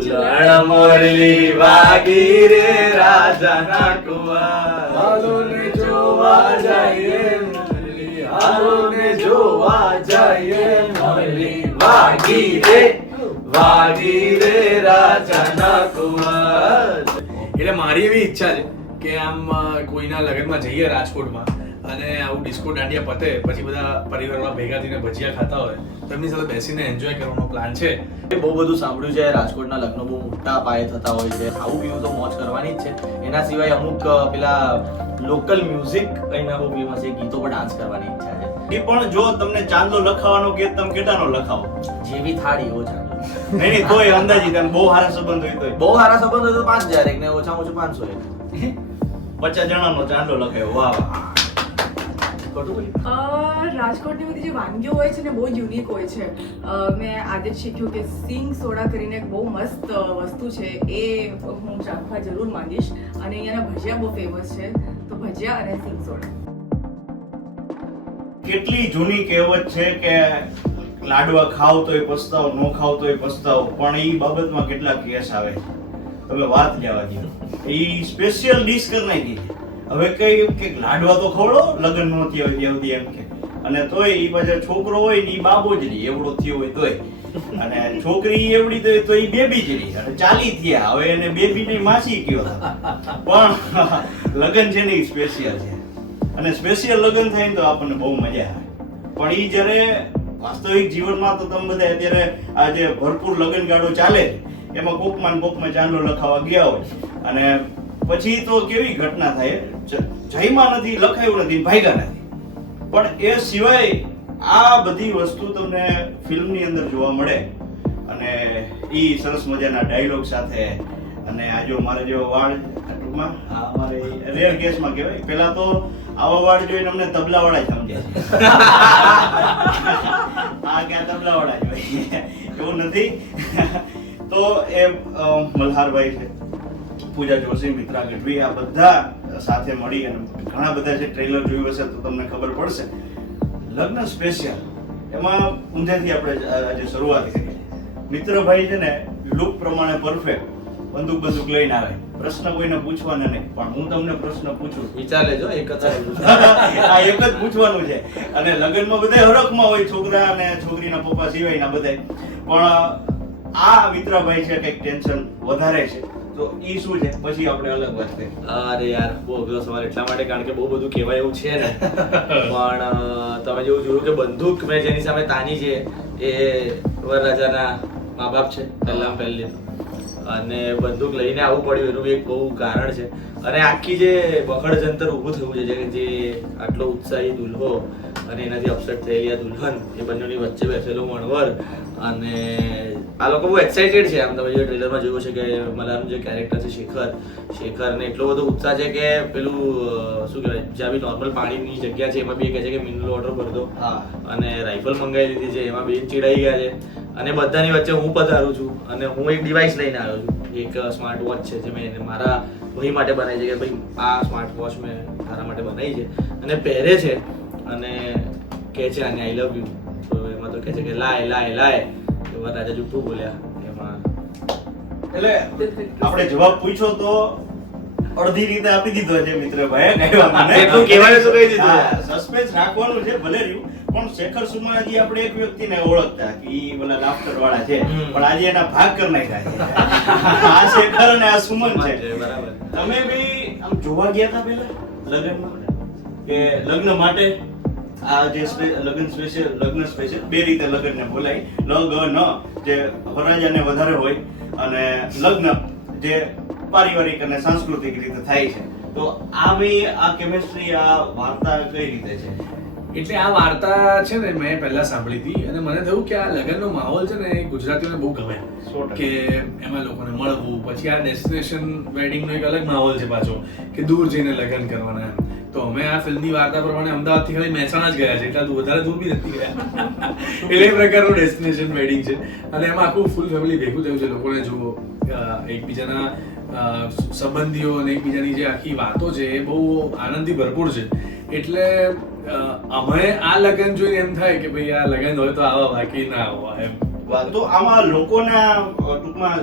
ઉલણ મોરલી વાગી રે રાજાના હાલો ને જોવા જઈએ મુરલી, હાલો ને જોવા જઈએ મુરલી. વાગી રે વાગી રે રાજાના કુંવર એટલે મારી એવી ઈચ્છા છે કે આમ કોઈના લગ્નમાં જઈએ રાજકોટમાં અને આવું ડિસ્કો દાંડિયા પતે પછી બધા પરિવારમાં ભેગા થઈને ભજીયા ખાતા હોય તો એમની સાથે બેસીને એન્જોય કરવાનો પ્લાન છે. બહુ બધું સાંભળ્યું છે રાજકોટના લગ્નો બહુ મોટા પાયે થતા હોય છે. આવું પીવું તો મોજ કરવાની જ છે. એના સિવાય અમુક પેલા લોકલ મ્યુઝિક અહીંના બહુ ફેમસ છે ગીતો પર ડાન્સ કરવાની ઈચ્છા છે. એ પણ જો તમને ચાંદલો લખાવાનો કે તમે કેટલાનો લખાવો. જેવી થાળી એવો ચાંદલો. નહીં નહીં તોય અંદાજી તમે બહુ સારા સંબંધ હોય તોય. બહુ સારા સંબંધ હોય તો પાંચ હજાર એક ને ઓછામાં ઓછું પાંચસો એક. પચાસ જણાનો ચાંદલો લખાયો વાહ વાહ. રાજકોટની બધી જે વાનગીઓ હોય છે ને બહુ યુનિક હોય છે. મેં આજે જ શીખ્યું કે સિંગ સોડા કરીને એક બહુ મસ્ત વસ્તુ છે એ હું ચાખવા જરૂર માંગીશ. અને અહીંયાના ભજીયા બહુ ફેમસ છે તો ભજીયા અને સિંગ સોડા. કેટલી જૂની કહેવત છે કે લાડવા ખાવ તોય પસ્તાવ ન ખાવ તોય પસ્તાવ પણ એ બાબતમાં કેટલા કેસ આવે તમે વાત જવા દો. એ સ્પેશિયલ ડિશ કરી નાખી. હવે કઈ કે લાડવા તો ખવડો, લગ્ન નો થયો ત્યાં એમ કે. અને તોય એ પાછો છોકરો હોય ને એ બાબો જ રહી એવડો થયો હોય તોય. અને છોકરી એવડી તો તો એ બેબી જ રહી અને ચાલી થયા, હવે એને બેબી ને માસી કયો. પણ લગ્ન છે ને સ્પેશિયલ છે. અને સ્પેશિયલ લગ્ન થાય ને તો આપણને બહુ મજા આવે. પણ એ જ્યારે વાસ્તવિક જીવનમાં તો તમે બધા અત્યારે આ જે ભરપૂર લગ્ન ગાડો ચાલે એમાં કોકમાં કોકમાં ચાંદલો લખાવા ગયા હોય. અને પછી તો કેવી ઘટના થાય? જ- જયમાં નથી, લખાયું નથી, ભાગ્યા નથી. પણ એ સિવાય આ બધી વસ્તુ તમને ફિલ્મની અંદર જોવા મળે. અને એ સરસ મજાના ડાયલોગ સાથે અને આ જો મારે જેવો વાળ ટૂંકમાં અમારે રેર કેસમાં કહેવાય. પેલા તો આવા વાળ જોઈને અમને તબલાવાળા વાળા સમજે. આ ક્યાં તબલાવાળા જ હોય એવું નથી. તો એ મલ્હારભાઈ છે. પૂજા જોશી મિત્રા ગઢવી આ બધા સાથે મળી અને ઘણા બધા જે ટ્રેલર જોયું હશે તો તમને ખબર પડશે. લગ્ન સ્પેશિયલ એમાં ઊંધેથી આપણે આજે શરૂઆત કરી મિત્રભાઈ છે ને લુક પ્રમાણે પરફેક્ટ બંદૂક બંદૂક લઈને આવે. પ્રશ્ન કોઈને પૂછવાના નહીં. પણ હું તમને પ્રશ્ન પૂછું. વિચાર લેજો એક જ આ એક જ પૂછવાનું છે. અને લગ્નમાં બધા હરખમાં હોય છોકરા અને છોકરીના પપ્પા સિવાયના બધા પણ આ મિત્રભાઈ છે કંઈક ટેન્શન વધારે છે. તો ઈ શું છે? પછી આપણે અલગ વાત કરીએ. અરે યાર બહુ અઘરો સવાલ એટલા માટે કારણ કે બહુ બધું કહેવાય એવું છે ને. પણ તમે જેવું જોયું કે બંદૂક મેં જેની સામે તાની છે એ વરરાજાના મા બાપ છે પહેલા પહેલી. અને બંદૂક લઈને આવવું પડ્યું એનું એક બહુ કારણ છે. અને આખી જે બખડ જંતર ઊભું થયું છે જે- જે આટલો ઉત્સાહી દુલ્હો અને એનાથી અપસેટ થયેલી આ દુલ્હન એ બંનેની વચ્ચે બેઠેલો મણવર અને આ લોકો બહુ એક્સાઇટેડ છે. આમ તમે જે ટ્રેલરમાં જોયું છે કે મલાનું જે કેરેક્ટર છે શેખર શેખરને એટલો બધો ઉત્સાહ છે કે પેલું શું કહેવાય જ્યાં બી નોર્મલ પાણીની જગ્યા છે એમાં બી એ કહે છે કે મિનરલ વોટર ભરી દો. હા. અને રાઇફલ મંગાવી લીધી છે એમાં બી ચીડાઈ ગયા છે. અને બધાની વચ્ચે હું પધારું છું અને હું એક ડિવાઇસ લઈને આવ્યો છું. એક સ્માર્ટ વોચ છે જે મેં મારા ભાઈ માટે બનાવી છે કે ભાઈ આ સ્માર્ટ વોચ મેં તારા માટે બનાવી છે. અને પહેરે છે અને કહે છે આને આઈ લવ યુ તો કહે છે કે લાય લાય લાય. તો રાજા જુઠ્ઠું બોલ્યા. એમાં એટલે આપણે જવાબ પૂછ્યો તો અડધી રીતે આપી દીધો છે મિત્ર ભાઈ કહેવા કહેવાય તો કહી દીધું. સસ્પેન્સ રાખવાનું છે ભલે રહ્યું. પણ શેખર સુમાજી આપણે એક વ્યક્તિને ઓળખતા કે ઈ ઓલા લાફ્ટર વાળા છે પણ આજે એના ભાગ કરી નાખ્યા છે. આ શેખર અને આ સુમન છે. બરાબર તમે બી આમ જોવા ગયા હતા પેલા લગ્નમાં? કે લગ્ન માટે? આ જે લગ્ન સ્પેશિયલ લગ્ન સ્પેશિયલ બે રીતે લગ્નને બોલાય. લગ્ન જે વરરાજાને વધારે હોય અને લગ્ન જે પારિવારિક અને સાંસ્કૃતિક રીતે થાય છે. તો આ બી આ કેમિસ્ટ્રી આ વાર્તા કઈ રીતે છે? એટલે આ વાર્તા છે ને મેં પહેલા સાંભળી હતી અને મને થયું કે આ લગ્નનો માહોલ છે ને એ ગુજરાતીઓને બહુ ગમે. કે એમાં લોકોને મળવું પછી આ ડેસ્ટિનેશન વેડિંગનો એક અલગ માહોલ છે પાછો કે દૂર જઈને લગ્ન કરવાના. તો અમે આ ફિલ્મની વાર્તા પ્રમાણે અમદાવાદથી ખાલી મહેસાણા જ ગયા છે, એટલે વધારે દૂર બી નથી ગયા. એટલે એ પ્રકારનું ડેસ્ટિનેશન વેડિંગ છે. અને એમાં આખું ફૂલ ફેમિલી ભેગું થયું છે, લોકોને જુઓ એકબીજાના સંબંધીઓ અને એકબીજાની જે આખી વાતો છે, એ બહુ આનંદથી ભરપૂર છે. એટલે અમે આ લગ્ન જોઈને એમ થાય કે ભાઈ આ લગ્ન હોય તો આવા બાકી ના હોય એમ. તો આમાં લોકોના ટૂંકમાં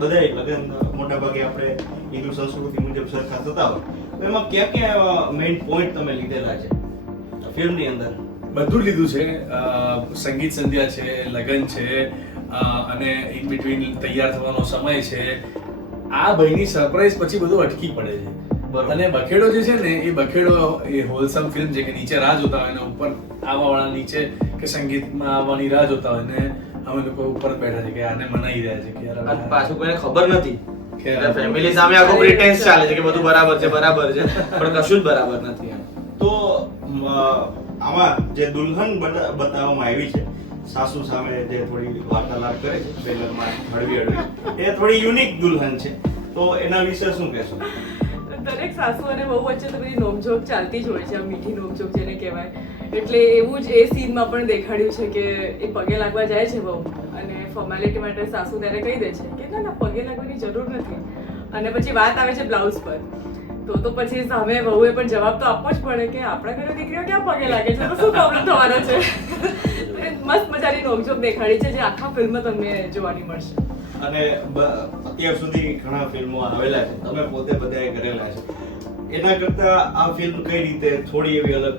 બધાય લગ્ન મોટા ભાગે આપણે હિન્દુ સંસ્કૃતિ મુજબ સરખા થતા હોય. એમાં ક્યાં ક્યાં મેઇન પોઈન્ટ તમે લીધેલા છે? ફિલ્મની અંદર. બધું લીધું છે. સંગીત સંધ્યા છે લગ્ન છે અને ઇન બિટવીન તૈયાર થવાનો સમય છે. આ ભાઈની સરપ્રાઈઝ પછી બધું અટકી પડે છે. અને બખેડો જે છે ને એ બખેડો એ હોલસમ ફિલ્મ છે કે નીચે રાહ જોતા હોય અને ઉપર આવવાવાળા નીચે કે સંગીતમાં આવવાની રાહ જોતા હોય ને અમે લોકો ઉપર બેઠા છે કે આને મનાઈ રહ્યા છે કે યાર પાછું કોઈને ખબર નથી. ફેમિલી સામે આખો પ્રિટેન્સ ચાલે છે કે બધું બરાબર છે બરાબર છે પણ કશું જ બરાબર નથી એમ. તો આમાં જે દુલ્હન બતા- બતાવવામાં આવી છે સાસુ સામે જે થોડી વાર્તાલાપ કરે છે ટ્રેલરમાં હળવી હળવી એ થોડી યુનિક દુલ્હન છે. તો એના વિશે શું કહેશો? દરેક સાસુ અને બહુ વચ્ચે તો બધી નોકઝોક ચાલતી જ હોય છે આ મીઠી નોકઝોક જેને કહેવાય. એટલે એવું જ એ સીનમાં પણ દેખાડ્યું છે કે એ પગે લાગવા જાય છે અને ફોર્માલિટી માટે સાસુ ત્યારે કહી દે છે કે ના ના, પગે લાગવાની જરૂર નથી. અને પછી વાત આવે છે બ્લાઉઝ પર. તો તો પછી સામે વહુએ પણ જવાબ તો આપવો જ પડે કે આપણા ઘરે દીકરીઓ ક્યાં પગે લાગે છે? તો શું પ્રોબ્લેમ થવાનો છે? મસ્ત મજાની નોકઝોક દેખાડી છે જે આખા ફિલ્મ તમને જોવાની મળશે. અને અત્યાર સુધી ઘણા ફિલ્મો આવેલા છે. તમે પોતે બધાએ કરેલા છે. એના કરતા આ ફિલ્મ કઈ રીતે થોડી એવી અલગ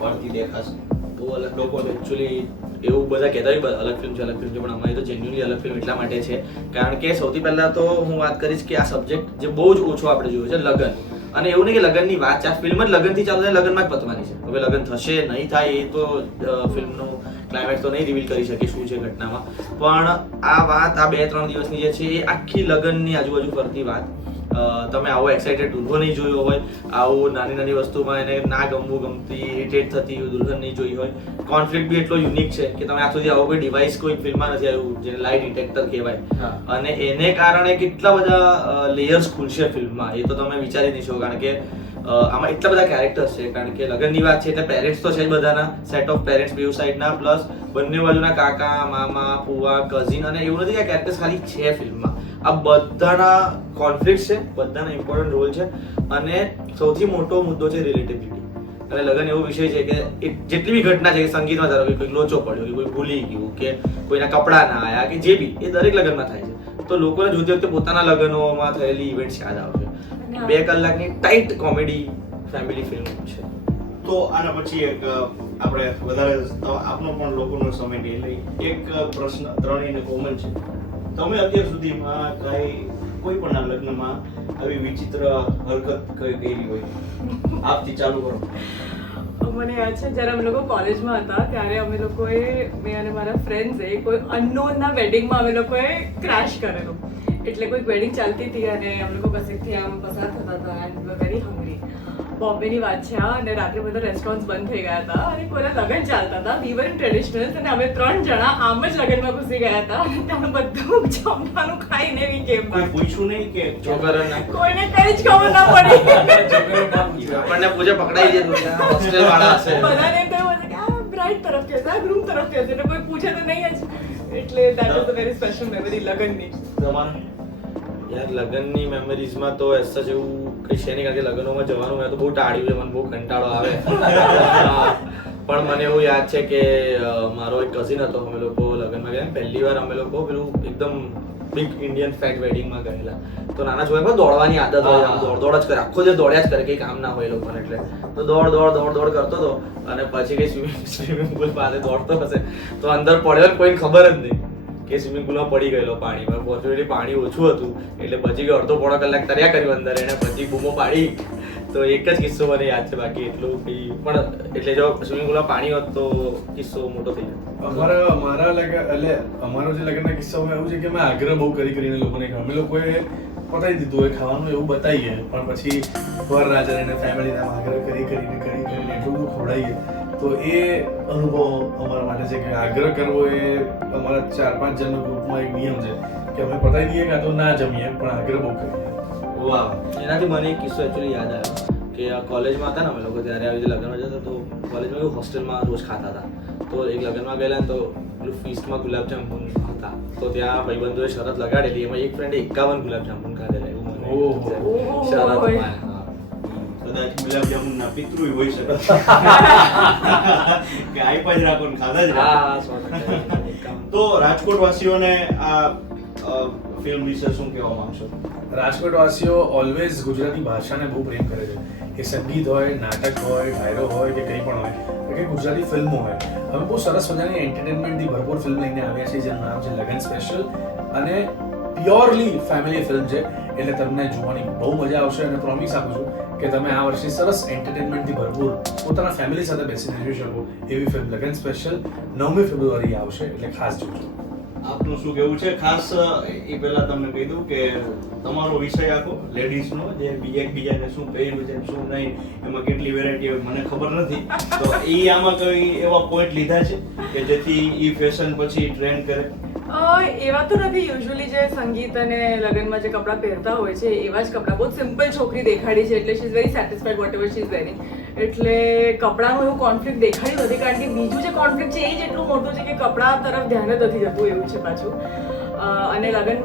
પાડતી દેખાશે? બહુ અલગ લોકો એકચ્યુઅલી એવું બધા કહેતા હોય અલગ ફિલ્મ છે, અલગ ફિલ્મ છે, પણ અમારી તો જેન્યુનલી અલગ ફિલ્મ એટલા માટે છે. કારણ કે સૌથી પહેલા તો હું વાત કરીશ કે આ સબ્જેક્ટ જે બહુ જ ઓછો આપણે જોયો છે, લગ્ન. અને એવું નહીં કે લગ્નની વાત છે, આ ફિલ્મ જ લગ્નથી ચાલુ થાય, લગ્નમાં જ પતવાની છે. હવે લગ્ન થશે, નહીં થાય, એ તો ફિલ્મનું ક્લાઇમેક્સ તો નહીં રિવીલ કરી શકે શું છે ઘટનામાં. પણ આ વાત, આ બે ત્રણ દિવસની જે છે, એ આખી લગ્નની આજુબાજુ ફરતી વાત. તમે આવો એક્સાઇટેડ દુલ્હન નહીં જોયો હોય આવું નાની નાની વસ્તુમાં એને ના ગમવું ગમતી ઇરિટેટ થતી દુલ્હન નહીં જોઈ હોય. કોન્ફ્લિક્ટ બી એટલો યુનિક છે કે તમે આ સુધી આવો કોઈ ડિવાઇસ કોઈ ફિલ્મમાં નથી આવ્યું જેને લાઇટ ડિટેક્ટર કહેવાય. અને એને કારણે કેટલા બધા લેયર્સ ખુલશે ફિલ્મમાં એ તો તમે વિચારી નહીં શકો કારણ કે આમાં એટલા બધા કેરેક્ટર્સ છે, કારણ કે લગ્નની વાત છે એટલે પેરેન્ટ્સ તો છે જ બધાના સેટ ઓફ પેરેન્ટ્સ બેઉ સાઈડના પ્લસ બંને બાજુના કાકા, મામા ફુવા કઝિન અને એવું નથી કે કેરેક્ટર્સ ખાલી છે ફિલ્મમાં. આ બધાના કોન્ફ્લિક્ટ છે, બધાના ઇમ્પોર્ટન્ટ રોલ છે અને સૌથી મોટો મુદ્દો છે રિલેટિવિટી અને લગ્ન એવો વિષય છે કે જેટલી બી ઘટના છે, કે સંગીતમાં ધારો કે કોઈ લોચો પડ્યો, કે કોઈ ભૂલી ગયું, કે કોઈના કપડાં ના આવ્યા કે જે બી, એ દરેક લગ્નમાં થાય છે. તો લોકોને જોતી વખતે પોતાના લગ્નોમાં થયેલી ઇવેન્ટ્સ યાદ આવશે બે કલાકની ટાઈટ કોમેડી ફેમિલી ફિલ્મ છે. તો આના પછી એક આપણે વધારે આપનો પણ લોકોનો સમય નહીં લઈ એક પ્રશ્ન ત્રણેયને કોમન છે. તમે અત્યાર સુધીમાં કઈ કોઈ પણ આ લગ્નમાં આવી વિચિત્ર હરકત કઈ કરી હોય? આપથી ચાલુ કરો. મને યાદ છે જ્યારે અમે લોકો કોલેજમાં હતા ત્યારે અમે લોકોએ મેં અને મારા ફ્રેન્ડ્સે કોઈ અનનોનના વેડિંગમાં અમે લોકોએ ક્રેશ કરેલું. એટલે કોઈક વેડિંગ ચાલતી હતી અને અમે લોકો કશેકથી આમ પસાર થતા હતા એન્ડ વેરી હંગરી બોમ્બેની વાત છે આ અને રાત્રે બધા રેસ્ટોરન્ટ્સ બંધ થઈ ગયા હતા અને કોઈના લગ્ન ચાલતા હતા. વીવર ટ્રેડિશનલ અને અમે ત્રણ જણા આમ જ લગ્નમાં ઘૂસી ગયા હતા અને ત્યાં બધું જમવાનું ખાઈને એવી કેમ પૂછ્યું નહીં કે કોઈને કઈ જ ખબર ના પડી. આપણને પૂજા પકડાઈ જતો હોસ્ટેલ વાળા હશે. બધાને એમ થયું કે આ બ્રાઇડ તરફથી હશે આ ગ્રૂમ તરફ હશે એટલે કોઈ પૂછે તો નહીં જ. એટલે that is a very special memory લગનની. તમારે? યાર લગ્નની મેમરીઝમાં તો એસ સચ એવું કઈ છે નહીં કારણ કે લગ્નોમાં જવાનું મેં તો બહુ ટાળ્યું છે મને બહુ કંટાળો આવે. પણ મને એવું યાદ છે કે મારો એક કઝિન હતો અમે લોકો લગ્નમાં ગયા પહેલી વાર અમે લોકો પેલું એકદમ બિગ ઇન્ડિયન ફેટ વેડિંગમાં ગયેલા. તો નાના છોકરા પણ દોડવાની આદત હોય દોડ દોડ જ કરે આખો દિવસ દોડ્યા જ કરે કંઈ કામ ના હોય લોકોને એટલે. તો દોડ દોડ દોડ દોડ કરતો હતો અને પછી કઈ સ્વિમિંગ સ્વિમિંગ પુલ પાસે દોડતો હશે તો અંદર પડ્યો કોઈ કોઈને ખબર જ નહીં. કે સ્વિમિંગ પુલમાં પડી ગયેલો પાણીમાં ફોર્ચ્યુનેટલી પાણી ઓછું હતું. એટલે પછી ગયો અડધો પોણો કલાક તર્યા કર્યું અંદર એને પછી બૂમો પાડી. તો એક જ કિસ્સો મને યાદ છે. બાકી એટલું કંઈ પણ એટલે જો સ્વિમિંગ પુલમાં પાણી હોત તો કિસ્સો મોટો થઈ જતો. અમારા અમારા લગ્ન એટલે અમારો જે લગ્નના કિસ્સામાં એવું છે કે અમે આગ્રહ બહુ કરી કરીને લોકોને અમે લોકોએ પતાવી દીધું હોય, ખાવાનું એવું બતાવીએ. પણ પછી વર રાજા અને ફેમિલીને આગ્રહ કરી કરીને કરી, કરીને એટલું બધું ખવડાવીએ. તો એ અનુભવ અમારા માટે છે કે આગ્રહ કરવો એ અમારા ચાર પાંચ જણના ગ્રુપમાં એક નિયમ છે કે અમે પતાવી દઈએ કાં તો ના જમીએ પણ આગ્રહ બહુ કરીએ. વાહ. એનાથી મને એક કિસ્સો એકચ્યુઅલી યાદ આવ્યો કે આ કોલેજમાં હતા ને અમે લોકો ત્યારે આવી રીતે લગ્નમાં જતા તો કોલેજમાં એવું હોસ્ટેલમાં રોજ ખાતા હતા. તો એક લગ્નમાં ગયેલા તો પેલું ફીસ્ટમાં ગુલાબજાંબુ હતા. તો ત્યાં ભાઈબંધોએ શરત લગાડેલી એમાં એક ફ્રેન્ડે એકાવન ગુલાબજાંબુ ખાધેલા એવું મને ઓહો. ઓહો. ગુલાબ હા. કદાચ પિતૃ હોઈ શકે કે આઈપા જ રાખો ને ખાધા જ રાખો. તો રાજકોટ વાસીઓને આ ફિલ્મ વિશે શું કહેવા માંગશો રાજકોટ વાસીઓ ઓલવેઝ ગુજરાતી ભાષાને બહુ પ્રેમ કરે છે એ સંગીત હોય નાટક હોય ડાયરો હોય કે કંઈ પણ હોય કે ગુજરાતી ફિલ્મો હોય અમે બહુ સરસ મજાની એન્ટરટેનમેન્ટથી ભરપૂર ફિલ્મ લઈને આવ્યા છીએ જેનું નામ છે લગન સ્પેશિયલ અને પ્યોરલી ફેમિલી ફિલ્મ છે એટલે તમને જોવાની બહુ મજા આવશે અને પ્રોમિસ આપું છું કે તમે આ વર્ષે સરસ એન્ટરટેનમેન્ટથી ભરપૂર પોતાના ફેમિલી સાથે બેસીને જોઈ શકો એવી ફિલ્મ લગન સ્પેશિયલ નવમી ફેબ્રુઆરી આવશે એટલે ખાસ જોજો. આપનું શું કહેવું છે? ખાસ એ પહેલા તમને કહી દઉં કે તમારો વિષય આખો લેડીઝનો જે બીજા એકબીજાને શું પહેર્યું છે શું નહીં, એમાં કેટલી વેરાયટી હોય મને ખબર નથી. તો એ આમાં કઈ એવા પોઈન્ટ લીધા છે કે જેથી એ ફેશન પછી ટ્રેન્ડ કરે? એવા તો નથી યુઝ્યુઅલી જે સંગીત અને લગ્નમાં જે કપડાં પહેરતા હોય છે, એવા જ કપડાં. બહુ સિમ્પલ છોકરી દેખાડી છે, એટલે she is very satisfied whatever she is very એટલે કપડાનું એવું કોન્ફ્લિક્ટ દેખાડ્યું નથી, કારણ કે બીજું જે કોન્ફ્લિક્ટ છે, એ જ એટલું મોટું છે કે કપડાં તરફ ધ્યાન જ નથી જતું એવું છે પાછું. અને લગન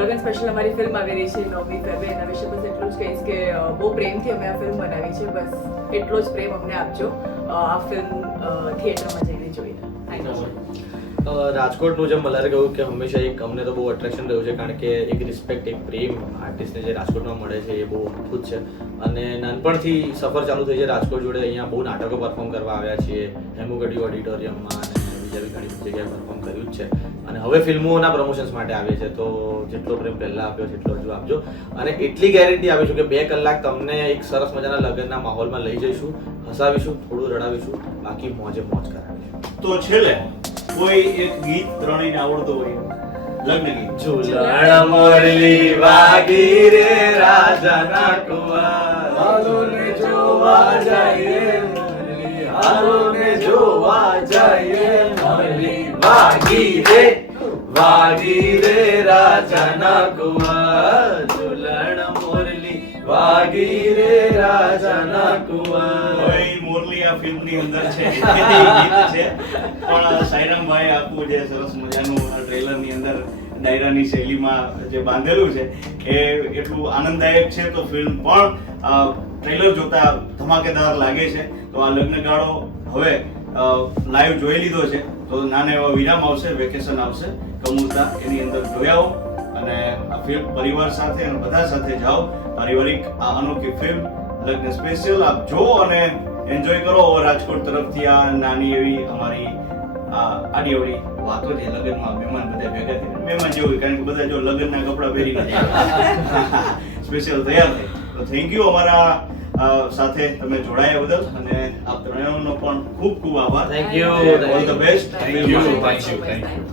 લગન સ્પેશિયલ અમારી ફિલ્મ આવી રહી છે, નવમી ફેબ્રુઆરી એના વિશે બસ એટલું જ કહીશ કે બહુ પ્રેમથી અમે આ ફિલ્મ બનાવી છે, બસ એટલો જ પ્રેમ અમને આપજો. આ ફિલ્મ થિયેટરમાં જઈને જોઈને. થેન્ક યુ રાજકોટનું જે મલારે કહ્યું કે હંમેશા એક અમને તો બહુ અટ્રેક્શન રહ્યું છે, કારણ કે એક રિસ્પેક્ટ એક પ્રેમ આર્ટિસ્ટને જે રાજકોટમાં મળે છે એ બહુ અદ્ભુત છે. અને નાનપણથી સફર ચાલુ થઈ છે રાજકોટ જોડે, અહીંયા બહુ નાટકો પરફોર્મ કરવા આવ્યા છીએ. હેમુગઢી ઓડિટોરિયમમાં અને બીજા બી ઘણી જગ્યાએ પરફોર્મ કર્યું જ છે. અને હવે ફિલ્મોના પ્રમોશન્સ માટે આવે છે તો જેટલો પ્રેમ પહેલાં આપ્યો છે એટલો હજુ આપજો. અને એટલી ગેરંટી આપીશું કે બે કલાક તમને એક સરસ મજાના લગ્નના માહોલમાં લઈ જઈશું, હસાવીશું, થોડું રડાવીશું, બાકી મોજે મોજ કરાવીશું. તો છેલ્લે કોઈ એક ગીત ત્રણેયને આવડતું હોય. લગ્ન ગીત. ઝુલણ મોરલી વાગી રે રાજાના કુંવર હાલો ને જોવા જઈએ. મોરલી હાલો ને જોવા જઈએ. મોરલી વાગી રે વાગી રે રાજાના કુંવર ઝુલણ મોરલી વાગી રે રાજાના કુંવર મોરલી આ ફિલ્મની અંદર છે. પણ સાયરામભાઈ આખું જે સરસ મજાનું આ ટ્રેલરની અંદર ડાયરાની શૈલીમાં જે બાંધેલું છે, એ એટલું આનંદદાયક છે. તો ફિલ્મ પણ ટ્રેલર જોતા ધમાકેદાર લાગે છે. તો આ લગ્નગાળો હવે લાઈવ જોઈ લીધો છે. તો નાના એવા વિરામ આવશે, વેકેશન આવશે. કમુરતા એની અંદર જોયા આવો અને આ ફિલ્મ પરિવાર સાથે અને બધા સાથે જાઓ. પારિવારિક આ અનોખી ફિલ્મ, લગ્ન સ્પેશિયલ આપ જો અને એન્જોય કરો રાજકોટ તરફથી આ નાની એવી અમારી આ આડી અવડી વાતો છે લગ્નમાં મહેમાન બધા ભેગા થઈને. મહેમાન જેવું કારણ કે બધા જો લગ્નના કપડાં પહેરીને સ્પેશિયલ તૈયાર થાય તો થેન્ક યુ અમારા સાથે તમે જોડાયા બદલ અને આપ ત્રણેયનો પણ ખૂબ ખૂબ આભાર. Thank you all the best thank you thank you.